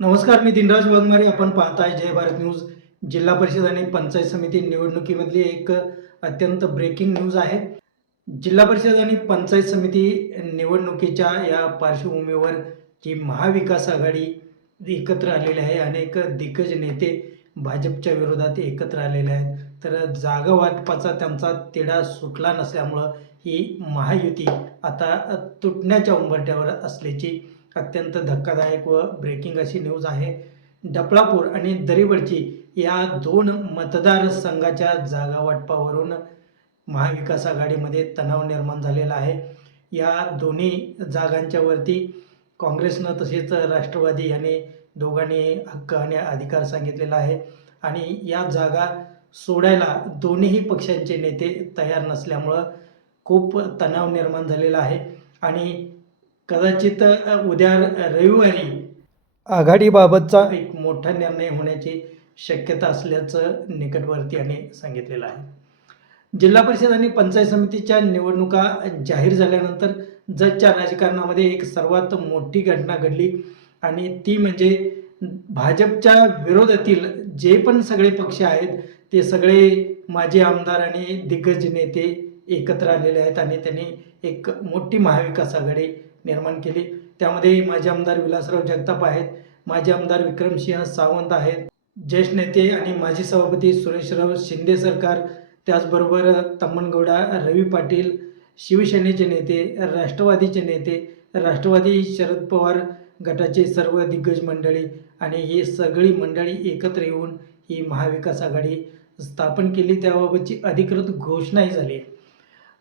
नमस्कार मी दिनराज वाघमारे आपण पाहताय जय भारत न्यूज. जिल्हा परिषद आणि पंचायत समिती निवडणुकीमधली एक अत्यंत ब्रेकिंग न्यूज आहे. जिल्हा परिषद आणि पंचायत समिती निवडणुकीच्या या पार्श्वभूमीवर जी महाविकास आघाडी एकत्र आलेली आहे अनेक दिग्गज नेते भाजपच्या विरोधात एकत्र आलेले आहेत. तर जागा वाटपाचा त्यांचा तिढा सुटला नसल्यामुळं ही महायुती आता तुटण्याच्या उंबरट्यावर असल्याची अत्यंत धक्कादायक व ब्रेकिंग अशी न्यूज आहे. डपळापूर आणि दरीवडची या दोन मतदारसंघाच्या जागा वाटपावरून महाविकास आघाडीमध्ये तणाव निर्माण झालेला आहे. या दोन्ही जागांच्या वरती काँग्रेसनं तसेच राष्ट्रवादी यांनी दोघांनी हक्क आणि अधिकार सांगितलेला आहे. आणि या जागा सोडायला दोन्ही पक्षांचे नेते तयार नसल्यामुळं खूप तणाव निर्माण झालेला आहे. आणि कदाचित उद्या रविवारी आघाडीबाबतचा एक मोठा निर्णय होण्याची शक्यता असल्याचं निकटवर्ती यांनी सांगितलेलं आहे. जिल्हा परिषद आणि पंचायत समितीच्या निवडणुका जाहीर झाल्यानंतर जगच्या राजकारणामध्ये एक सर्वात मोठी घटना घडली आणि ती म्हणजे भाजपच्या विरोधातील जे पण सगळे पक्ष आहेत ते सगळे माजी आमदार आणि दिग्गज नेते एकत्र आलेले आहेत आणि त्यांनी एक मोठी महाविकास आघाडी निर्माण केली. त्यामध्ये माजी आमदार विलासराव जगताप आहेत माजी आमदार विक्रमसिंह सावंत आहेत ज्येष्ठ नेते आणि माजी सभापती सुरेशराव शिंदे सरकार त्याचबरोबर तम्मनगौडा रवी पाटील शिवसेनेचे नेते राष्ट्रवादीचे नेते राष्ट्रवादी शरद पवार गटाचे सर्व दिग्गज मंडळी आणि ही सगळी मंडळी एकत्र येऊन ही महाविकास आघाडी स्थापन केली. त्याबाबतची अधिकृत घोषणाही झाली आहे.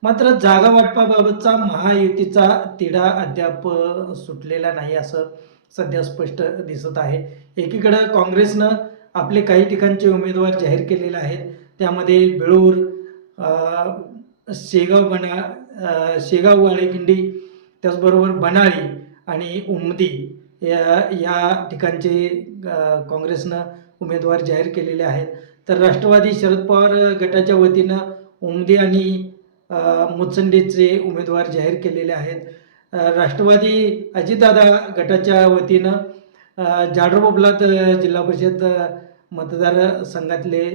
मात्र जागा वाटपाबाबतचा महायुतीचा तिढा अद्याप सुटलेला नाही असं सध्या स्पष्ट दिसत आहे. एकीकडं काँग्रेसनं आपले काही ठिकाणचे उमेदवार जाहीर केलेले आहेत. त्यामध्ये बेळूर शेगाव बना शेगाव वाळेखिंडी त्याचबरोबर बनाळी आणि उमदी या या ठिकाणचे काँग्रेसनं उमेदवार जाहीर केलेले आहेत. तर राष्ट्रवादी शरद पवार गटाच्या वतीनं उमदी आणि मुचंडीचे उमेदवार जाहीर केलेले आहेत. राष्ट्रवादी अजितदादा गटाच्या वतीनं जाडरबोबलात जाडर जिल्हा परिषद मतदारसंघातले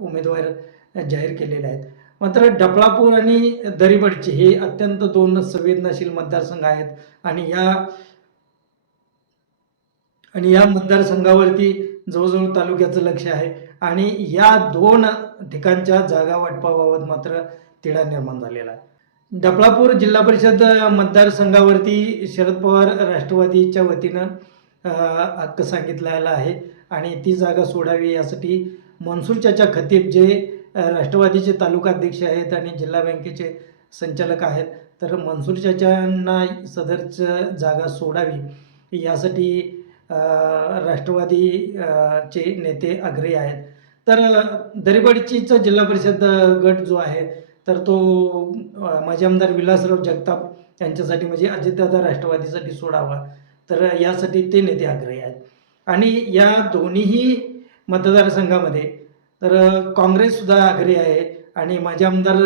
उमेदवार जाहीर केलेले आहेत. मात्र डपळापूर आणि दरीबडचे हे अत्यंत दोन संवेदनशील मतदारसंघ आहेत आणि या आणि या मतदारसंघावरती जवळजवळ तालुक्याचं लक्ष आहे. आणि या दोन ठिकाणच्या जागा वाटपाबाबत मात्र तिढा निर्माण झालेला आहे. डपळापूर जिल्हा परिषद मतदारसंघावरती शरद पवार राष्ट्रवादीच्या वतीनं हक्क सांगितलेला आहे आणि ती जागा सोडावी यासाठी मनसूर चाचा खतीब जे राष्ट्रवादीचे तालुका अध्यक्ष आहेत आणि जिल्हा बँकेचे संचालक आहेत तर मनसूर चाचांना सदरचं जागा सोडावी यासाठी राष्ट्रवादीचे राष्ट्रवादी चे नेते आग्रही आहेत. तर दरीबडचीचं जिल्हा परिषद गट जो आहे तर तो माजी आमदार विलासराव जगताप यांच्यासाठी म्हणजे अजितदादा राष्ट्रवादीसाठी सोडावा. तर यासाठी ते नेते आग्रही आहेत. आणि या दोन्हीही मतदारसंघामध्ये तर काँग्रेससुद्धा आग्रही आहे आणि माजी आमदार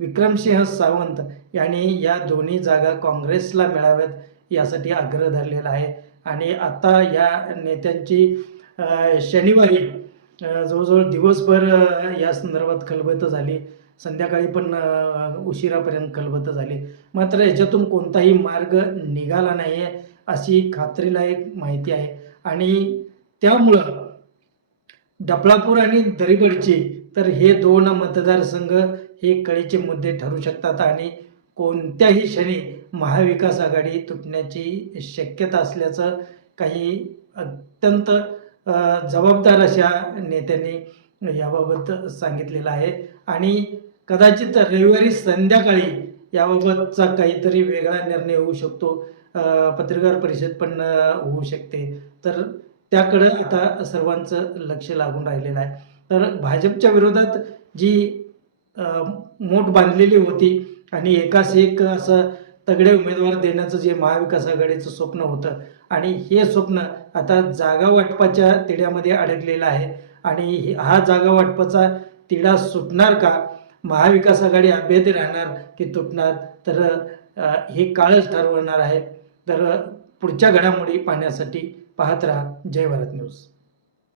विक्रमसिंह सावंत यांनी या दोन्ही जागा काँग्रेसला मिळाव्यात यासाठी आग्रह धरलेला आहे. आणि आता या नेत्यांची शनिवारी जवळजवळ दिवसभर या संदर्भात खलबत झाली. संध्याकाळी पण उशिरापर्यंत कलबत झाली. मात्र याच्यातून कोणताही मार्ग निघाला नाही आहे अशी खात्रीलायक माहिती आहे. आणि त्यामुळं डपळापूर आणि दरीगडची तर हे दोन मतदारसंघ हे कळीचे मुद्दे ठरू शकतात आणि कोणत्याही क्षणी महाविकास आघाडी तुटण्याची शक्यता असल्याचं काही अत्यंत जबाबदार अशा नेत्यांनी याबाबत सांगितलेलं आहे. आणि कदाचित रविवारी संध्याकाळी याबाबतचा काहीतरी वेगळा निर्णय होऊ शकतो. पत्रकार परिषद पण होऊ शकते. तर त्याकडं आता सर्वांचं लक्ष लागून राहिलेलं आहे. तर भाजपच्या विरोधात जी मोठ बांधलेली होती आणि एकास एक असं तगडे उमेदवार देण्याचं जे महाविकास आघाडीचं स्वप्न होतं आणि हे स्वप्न आता जागा वाटपाच्या तिढ्यामध्ये अडकलेलं आहे आणि हा जागा वाटपाचा तिढा सुटणार का? महाविकास आघाडी अभेद राहणार की तुटणार? तर हे काळच ठरवणार आहे. तर पुढच्या घडामोडी पाहण्यासाठी पाहत राहा. जय भारत न्यूज.